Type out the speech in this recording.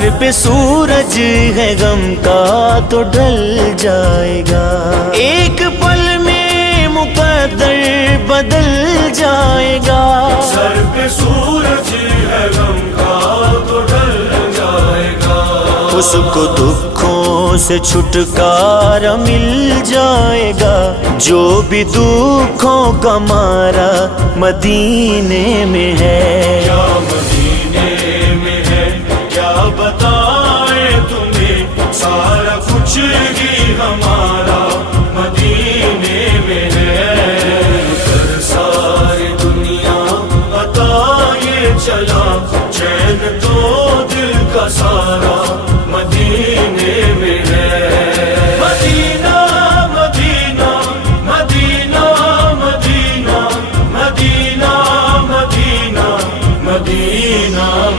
سر پہ سورج ہے غم کا تو ڈھل جائے گا، ایک پل میں مقدر بدل جائے گا، سر پہ سورج ہے غم کا تو ڈھل جائے گا، اس کو دکھوں سے چھٹکارا مل جائے گا، جو بھی دکھوں کا مارا مدینے میں ہے، یا